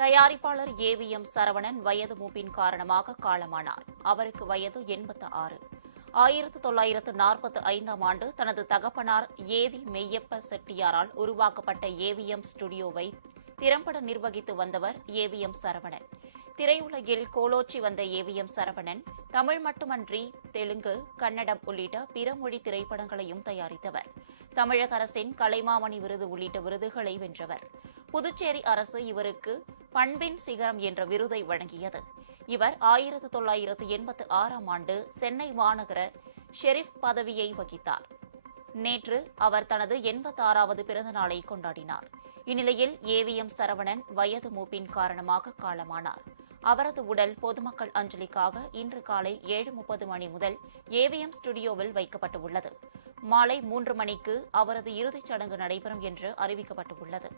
தயாரிப்பாளர் ஏவிஎம் சரவணன் வயது மூப்பின் காரணமாக காலமானார். அவருக்கு வயது 86. 1945ஆம் ஆண்டு தனது தகப்பனார் ஏவி மெய்யப்ப செட்டியாரால் உருவாக்கப்பட்ட ஏவிஎம் ஸ்டுடியோவை திறம்பட நிர்வகித்து வந்தவர் ஏவிஎம் சரவணன். திரையுலகில் கோலோச்சி வந்த ஏவிஎம் சரவணன் தமிழ் மட்டுமன்றி தெலுங்கு, கன்னடம் உள்ளிட்ட பிற மொழி திரைப்படங்களையும் தயாரித்தவர். தமிழக அரசின் கலைமாமணி விருது உள்ளிட்ட விருதுகளை வென்றவர். புதுச்சேரி அரசு இவருக்கு பண்பின் சிகரம் என்ற விருதை வழங்கியது. இவர் 1986ஆம் ஆண்டு சென்னை மாநகர ஷெரீப் பதவியை வகித்தார். நேற்று அவர் தனது 86வது பிறந்த நாளை கொண்டாடினார். இந்நிலையில் ஏவிஎம் சரவணன் வயது மூப்பின் காரணமாக காலமானார். அவரது உடல் பொதுமக்கள் அஞ்சலிக்காக இன்று காலை 7:30 மணி முதல் ஏவிஎம் ஸ்டுடியோவில் வைக்கப்பட்டுள்ளது. மாலை 3 மணிக்கு அவரது இறுதிச் சடங்கு நடைபெறும் என்று அறிவிக்கப்பட்டுள்ளது.